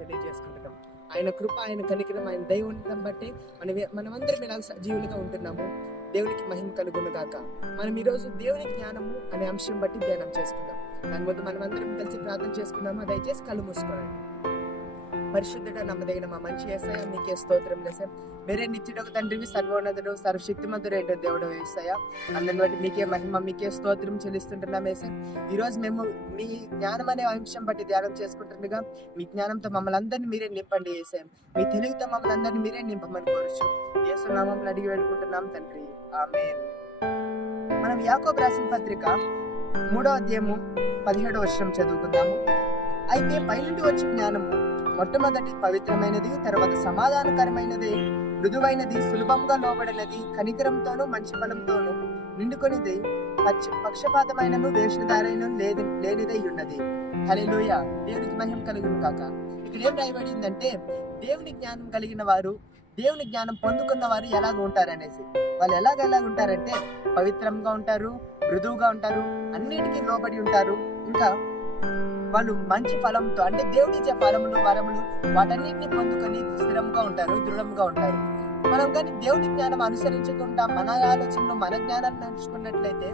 తెలియజేసుకుంటున్నాం. ఆయన కృప, ఆయన కనికరం, ఆయన దయ ఉండడం బట్టి మనమందరం ఇలా సజీవులుగా ఉంటున్నాము. దేవునికి మహిమ కలుగును గాక. మనం ఈరోజు దేవుని జ్ఞానము అనే అంశం బట్టి ధ్యానం చేసుకుందాం. దాని ముందు మనం అందరం కలిసి ప్రార్థన చేసుకుందాము. దయచేసి కళ్ళు మూసుకోండి. పరిశుద్ధుడ నమ్మదగిన మా మంచి యేసయ్య, మీకే స్తోత్రం యేసయ్య. మీరే నిత్యుడొక తండ్రివి, సర్వోన్నతుడు, సర్వశక్తిమంతుడైన దేవుడు యేసయ్య. అందరిని బట్టి మీకే మహిమ, మీకే స్తోత్రం చెల్లిస్తుంటున్నాం యేసయ్య. ఈ రోజు మేము మీ జ్ఞానం అనే అంశం బట్టి ధ్యానం చేసుకుంటుండగా మీ జ్ఞానంతో మమ్మల్ని అందరినీ మీరే నింపండి యేసయ్య. మీ తెలివితో మమ్మల్ని అందరినీ మీరే నింపమని కోరుచు యేసు నామములో అడిగి వేడుకుంటున్నాం తండ్రి, ఆమేన్. మనం యాకోబు రాసిన పత్రిక 3వ అధ్యాయము 17వ వచనం చదువుకుందాము. అయితే పైనుండి వచ్చే జ్ఞానము మొట్టమొదటి పవిత్రమైనది, తర్వాత సమాధానకరమైనది, మృదువైనది, సులభంగా లోబడినది, కనికరంతోనూ మంచి ఫలంతోనూ నిండుకొనిది, పక్షపాతమైనను వేషధారైన లేనిదై ఉన్నది. హల్లెలూయా. దేవునికి మహిమ కలుగును కాక. ఇక్కడ ఏం రాయబడిందంటే, దేవుని జ్ఞానం కలిగిన వారు, దేవుని జ్ఞానం పొందుకున్న వారు ఎలాగ ఉంటారనేసి. వాళ్ళు ఎలాగ ఉంటారంటే పవిత్రంగా ఉంటారు, మృదువుగా ఉంటారు, అన్నిటికీ లోబడి ఉంటారు. ఇంకా వాళ్ళు మంచి ఫలంతో, అంటే దేవుడిచ్చే ఫలములు, వరములు, వాటన్నిటిని పొందుకొని స్థిరంగా ఉంటారు, దృఢంగా ఉంటారు. మనం కానీ దేవుని జ్ఞానం అనుసరించకుండా మన ఆలోచనలు, మన జ్ఞానాన్ని నడుచుకున్నట్లయితే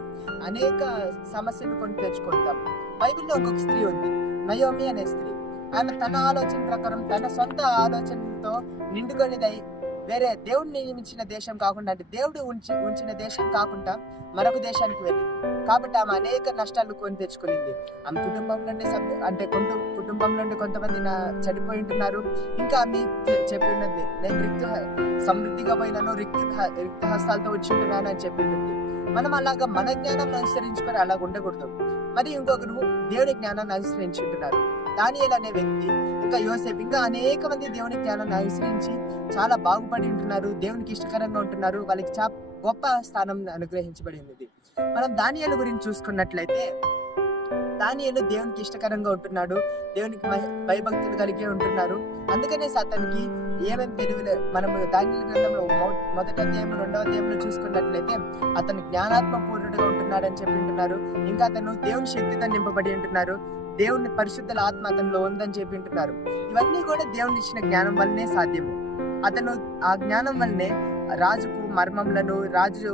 అనేక సమస్యలు కొని తెచ్చుకుంటాం. బైబిల్లో ఒక్కొక్క స్త్రీ ఉంది, నయోమి అనే స్త్రీ. ఆమె తన ఆలోచన ప్రకారం, తన సొంత ఆలోచనలతో నిండుకొనిదై వేరే దేవుడిని నియమించిన దేశం కాకుండా, అంటే దేవుడు ఉంచిన దేశం కాకుండా మరొక దేశానికి వెళ్ళింది. కాబట్టి ఆమె అనేక నష్టాలు కొని తెచ్చుకునింది. ఆమె కుటుంబం నుండి కొంతమంది చనిపోయి ఉంటున్నారు. ఇంకా ఆమె చెప్పి ఉన్నది, నేను సమృద్ధిగా పోయినాను, రిక్త హస్తాలతో వచ్చి ఉంటున్నాను అని చెప్పి ఉంటుంది. మనం అలాగా మన జ్ఞానాన్ని అనుసరించుకొని అలాగ ఉండకూడదు. మరి ఇంకొకరు దేవుని జ్ఞానాన్ని అనుసరించి ఉంటున్నారు. దానియేలు అనే వ్యక్తి, ఇంకా యోసేపు, ఇంకా అనేక మంది దేవుని జ్ఞానాన్ని అనుసరించి చాలా బాగుపడి ఉంటున్నారు, దేవునికి ఇష్టకరంగా ఉంటున్నారు. వాళ్ళకి గొప్ప స్థానం అనుగ్రహించబడి ఉన్నది. మనం దానియేలు గురించి చూసుకున్నట్లయితే, దానియేలు దేవునికి ఇష్టకరంగా ఉంటున్నాడు, దేవునికి భయభక్తులు కలిగి ఉంటున్నారు. అందుకనే అతనికి ఏమేమి తెలివిలే. మనము దానియేలు గ్రంథంలో 1వ అధ్యాయం 2వ అధ్యాయంలో చూసుకున్నట్లయితే అతను జ్ఞానాత్మపూర్ణుడుగా ఉంటున్నాడు అని చెప్పి ఉంటున్నారు. ఇంకా అతను దేవుని శక్తితో నింపబడి ఉంటున్నారు, దేవుని పరిశుద్ధుల ఆత్మ అతనిలో ఉందని చెప్పి ఉంటున్నారు. ఇవన్నీ కూడా దేవుని ఇచ్చిన జ్ఞానం వల్లనే సాధ్యము. అతను ఆ జ్ఞానం వల్లనే రాజుకు మర్మములను, రాజు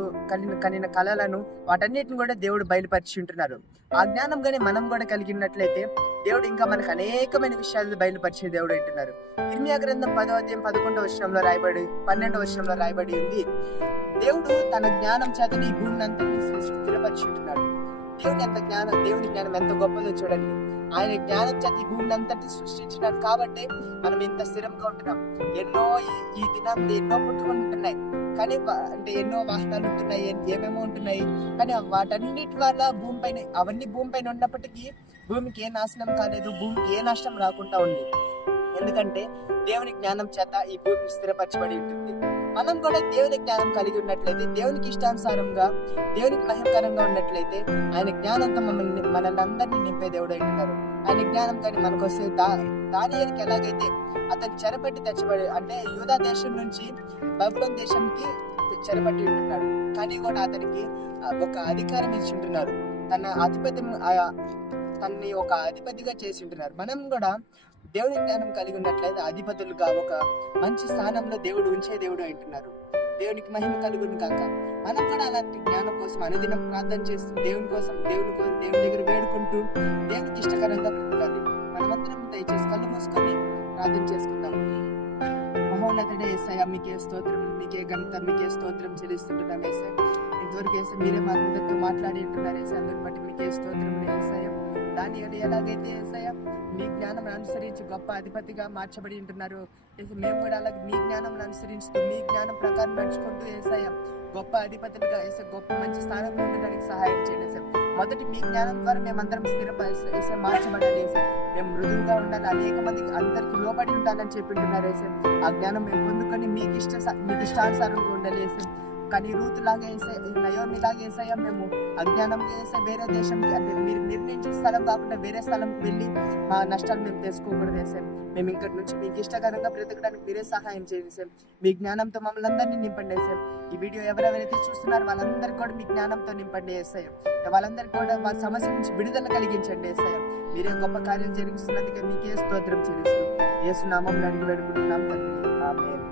కనిన కళలను, వాటన్నిటిని కూడా దేవుడు బయలుపరిచి ఉంటున్నారు. ఆ జ్ఞానం కానీ మనం కూడా కలిగి ఉన్నట్లయితే దేవుడు ఇంకా మనకు అనేకమైన విషయాలు బయలుపరిచే దేవుడు అంటున్నారు. ఇర్మియా గ్రంథం 10వ అధ్యాయం 11వ వచనంలో రాయబడి, 12వ వచనంలో రాయబడి ఉంది, దేవుడు తన జ్ఞానం చేతని ఈ భూమిని అంతటినీ స్థిరపరిచి ఉంటున్నాడు. దేవుని జ్ఞానం ఎంత గొప్పదో చూడండి. ఆయన జ్ఞానం చేత ఈ భూమిని అంతటి సృష్టించినాడు కాబట్టి మనం ఇంత స్థిరంగా ఉంటున్నాం. ఈ దినం ఎన్నో పుట్టుకొని ఉంటున్నాయి, కానీ అంటే ఎన్నో వాహనాలు ఉంటున్నాయి, ఏమేమో ఉంటున్నాయి. కానీ వాటన్నిటి వల్ల అవన్నీ భూమిపైన ఉన్నప్పటికీ భూమికి ఏ నాశనం కాలేదు, భూమికి ఏ నష్టం రాకుండా ఉంది. ఎందుకంటే దేవుని జ్ఞానం చేత ఈ భూమిని స్థిరపరచబడి ఉంటుంది. మనం కూడా దేవుని జ్ఞానం కలిగి ఉన్నట్లయితే, దేవునికి ఇష్టానుసారంగా, దేవునికి మహిమకరంగా ఉన్నట్లయితే, ఆయన జ్ఞానంతో మనల్ని అందరినీ నింపే దేవుడు అంటున్నారు. ఆయన జ్ఞానం కానీ మనకు వస్తే, దానియేలుకి ఎలాగైతే అతను చెరపట్టి తెచ్చబడి, అంటే యూదా దేశం నుంచి బబులోను దేశంకి చెరపట్టి ఉంటున్నాడు, కానీ కూడా అతనికి ఒక అధికారం ఇచ్చి ఉంటున్నారు. తనని ఒక అధిపతిగా చేసి ఉంటున్నారు. మనం కూడా దేవుని జ్ఞానం కలిగి ఉన్నట్లయితే అధిపతులుగా ఒక మంచి స్థానంలో దేవుడు ఉంచే దేవుడు అంటున్నారు. దేవునికి మహిమ కలుగును కాక. మనం కూడా అలాంటి జ్ఞానం కోసం అనుదినం ప్రార్థన చేస్తూ దేవుని దగ్గర వేడుకుంటూ దేవునికి ఇష్టకరంగా బ్రతకాలి. మనమందరం దయచేసి కళ్ళు మూసుకొని ప్రార్థన చేసుకుందాం. మహోన్నతుడే యేసయ్య, మీకే స్తోత్రం, మీకే ఘనత, మీకే స్తోత్రం చెల్లిస్తుంటున్నాం యేసయ్య. ఇంతవరకు యేసయ్య మీరే మా అందరితో మాట్లాడి ఉంటున్నారు యేసయ్య. అందరిని బట్టి మీకే స్తోత్రం యేసయ్య. దానియేలు ఎలాగైతే యేసయ్య మీ జ్ఞానం అనుసరించి గొప్ప అధిపతిగా మార్చబడి ఉంటున్నారు, మేము కూడా అలాగే మీ జ్ఞానం అనుసరిస్తూ మీ జ్ఞానం ప్రకారం నడుచుకుంటూ యేసయ్య గొప్ప అధిపతులుగా గొప్ప మంచి స్థానంలో ఉండడానికి సహాయం చేయండి సార్. మొదటి మీ జ్ఞానం ద్వారా మేమందరం మార్చబడాలి సార్. మేము మృదువుగా ఉండాలి, అనేక మందికి అందరికి లోబడి ఉండాలని చెప్పింటున్నారు సార్. ఆ జ్ఞానం మేము పొందుకొని మీకు ఇష్టానుసారంగా ఉండాలి సార్. కానీ రూతు లాగా నయోమి లాగా యేసయ్య మేము అజ్ఞానంగా వేసే వేరే దేశంకి, అంటే మీరు నిర్ణయించిన స్థలం కాకుండా వేరే స్థలంకి వెళ్ళి మా నష్టాలు మేము తెలుసుకోకూడదు యేసయ్య. మేము ఇక్కడి నుంచి మీకు ఇష్టకరంగా బ్రతకడానికి మీరే సహాయం చేయండి సార్. మీ జ్ఞానంతో మమ్మల్ని అందరినీ నింపండి సార్. ఈ వీడియో ఎవరెవరైతే చూస్తున్నారో వాళ్ళందరికీ కూడా మీ జ్ఞానంతో నింపండి యేసయ్య. వాళ్ళందరికీ కూడా వాళ్ళ సమస్య నుంచి విడుదల కలిగించండి యేసయ్య. మీరే గొప్ప కార్యాలు జరిగిస్తున్నందుకే మీకే స్తోత్రం చెల్లిస్తూ యేసు నామములో అడిగి వేడుకుంటున్నాం తండ్రి, ఆమేన్.